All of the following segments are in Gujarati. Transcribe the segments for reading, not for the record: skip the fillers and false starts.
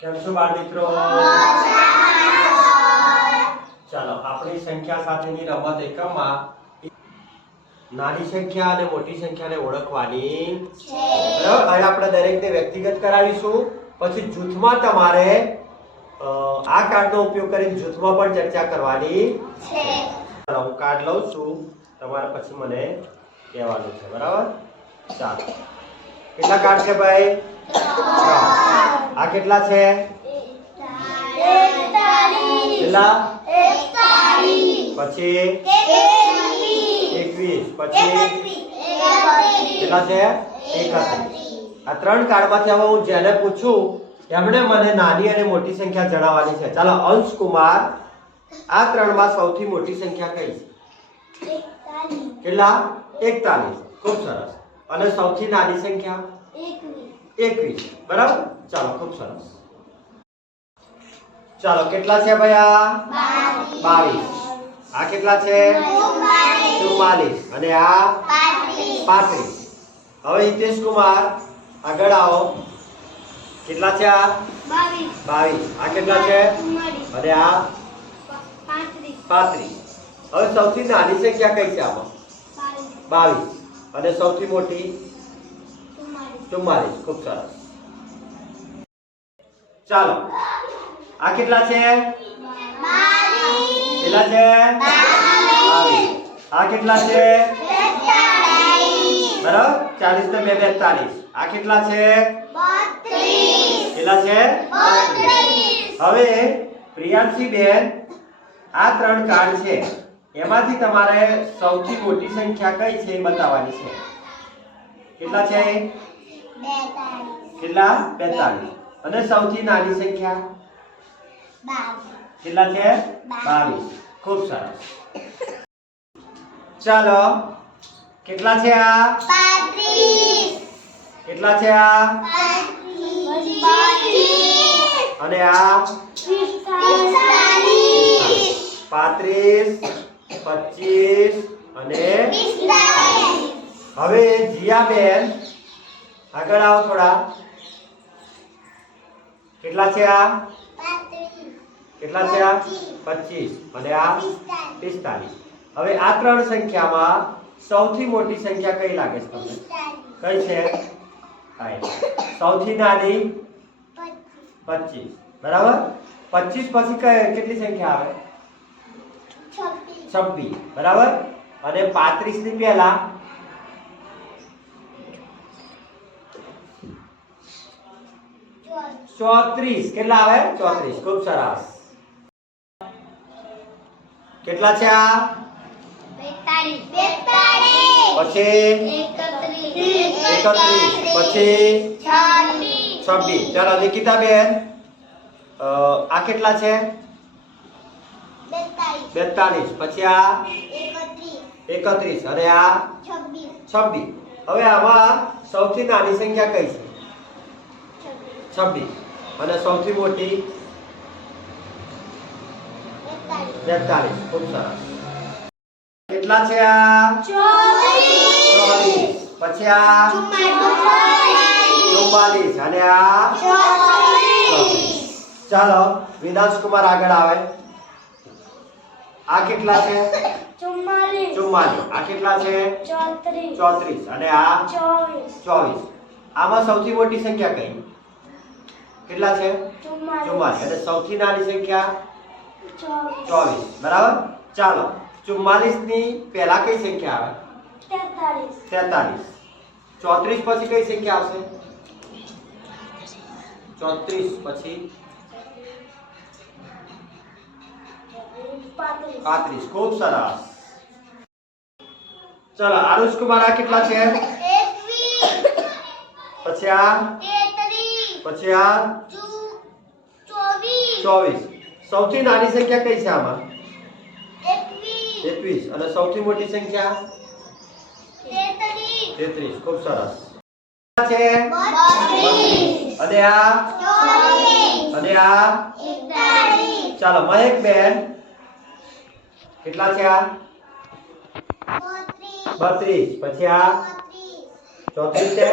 કેમ છો બાળ મિત્રો? ચાલો આપણી સંખ્યા સાથેની રમત એકમમાં નાની સંખ્યા અને મોટી સંખ્યાને ઓળખવાની છે. બરાબર, હવે આપણે દરેકને વ્યક્તિગત કરાવીશું, પછી જૂથમાં તમારે આ કાર્ડનો ઉપયોગ કરીને જૂથમાં પણ ચર્ચા કરવાની છે. ચાલો હું કાર્ડ લઉં છું, તમારે પછી મને કહેવાનું છે. બરાબર, ચાલો કેટલા કાર્ડ છે ભાઈ? 3. આ કેટલા છે? 41. કેટલા? 41. પછી 21. પછી કેટલા છે? 31. આ 3 કાર્ડમાંથી હવે હું જેને પૂછું એમણે મને નાની અને મોટી સંખ્યા જણાવવાની છે. ચાલો અંશ કુમાર, આ 3માં સૌથી મોટી સંખ્યા કઈ છે? 41. કેટલા? 41. ખૂબ સરસ. અને સૌથી નાની સંખ્યા 21. બરાબર, ચાલો ખૂબ સરસ. ચાલો કેટલા છે ભાઈ? આ 22. આ કેટલા છે? 44. અને આ 35. હવે હિતેશ કુમાર આગળ આવો. કેટલા છે? આ 22. આ કેટલા છે? અને આ 35. હવે સૌથી નાની સંખ્યા કઈ છે આમાં? 22. અને સૌથી મોટી 44. ખૂબ સરસ. ચાલો આ કેટલા છે? 22. કેટલા છે? 22. આ કેટલા છે? 42. બરાબર, 40 ને 2 42. આ કેટલા છે? 32. કેટલા છે? 32. હવે પ્રિયાંશી બેન, આ 3 કાર્ડ છે, એમાંથી તમારે સૌથી મોટી સંખ્યા કઈ છે એ બતાવવાની છે. કેટલા છે? 42. કેટલા? 42. અને સૌથી નાની સંખ્યા 22. કેટલા છે? 22. ખૂબ સરસ. ચાલો કેટલા છે? આ 35. કેટલા છે? આ 35. અને આ 35, 25 અને 45. હવે જીયા બેન આગળ આવો થોડા. કેટલા છે? આ 35. કેટલા છે? આ 25. અને આ 45. હવે આ 3 સંખ્યામાં સૌથી મોટી સંખ્યા કઈ લાગે છે તમને? કઈ છે? સૌથી નાની 25. બરાબર, 25 પછી કેટલી સંખ્યા આવે? 26. બરાબર, અને 35 ની પહેલા 34. કેટલા આવે? 34. ખૂબ સરસ. કેટલા છે? આ 42. પછી 31. પછી 26. ચાલો નિકિતા બેન, આ કેટલા છે? 42. પછી આ 31. અને આ 26. હવે આમાં સૌથી નાની સંખ્યા કઈ છે? 26. અને સૌથી મોટી 42. ખૂબ સરસ. કેટલા છે? આ 24. પછી આ 44. અને આ 44. ચાલો વિનાશ કુમાર આગળ આવે. આ કેટલા છે? 44. આ કેટલા છે? 34. અને આ 24. આમાં સૌથી મોટી સંખ્યા કઈ? કેટલા છે? 44. અને સૌથી નાની સંખ્યા 24. બરાબર, ચાલો 44 ની પહેલા કઈ સંખ્યા આવે? 43. 34 પછી કઈ સંખ્યા આવશે? 34 પછી 35. ખૂબ સરસ. ચાલો આરુષ કુમાર, આ કેટલા છે? 21. પછી આ 33. પછી આ 24. સૌથી નાની સંખ્યા કઈ છે આમાં? 21. અને સૌથી મોટી સંખ્યા 33. ખૂબ સરસ. છે 32. અને આ 24. અને આ 41. ચાલો મહેક બેન, કેટલા છે? આ 32. પછી આ 34 છે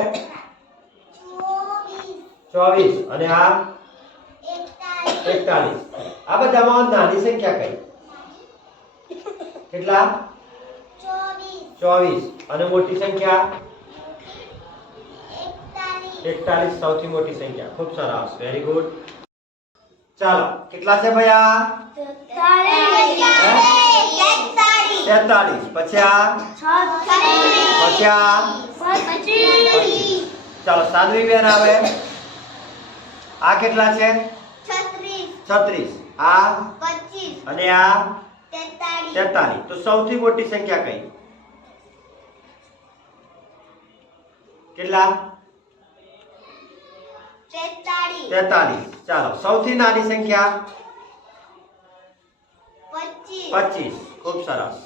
24. અને આ 41. આ બધામાં નાની સંખ્યા કઈ? કેટલા? 24. અને મોટી સંખ્યા? 41 સૌથી મોટી સંખ્યા. ખૂબ સરસ, વેરી ગુડ. ચાલો, કેટલા છે ભાઈ આ? 43. પછી આ? પછી આ? 25. ચાલો, સાનવી બેન આવે. આ કેટલા છે? 36. આ? 25. અને આ? 43. 43. તો સૌથી મોટી સંખ્યા કઈ? કેટલા? 43. ચાલો, સૌથી નાની સંખ્યા? 25. 25. ખૂબ સરસ.